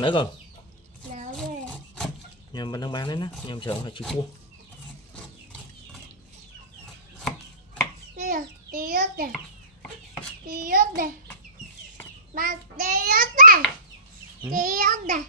nữa con Nào về. nhầm bên đang bán đấy nè nhầm sợ phải chịu cua Bây giờ tí ớt này. Tí ớt này. Ba tí ớt này. Tí ớt này.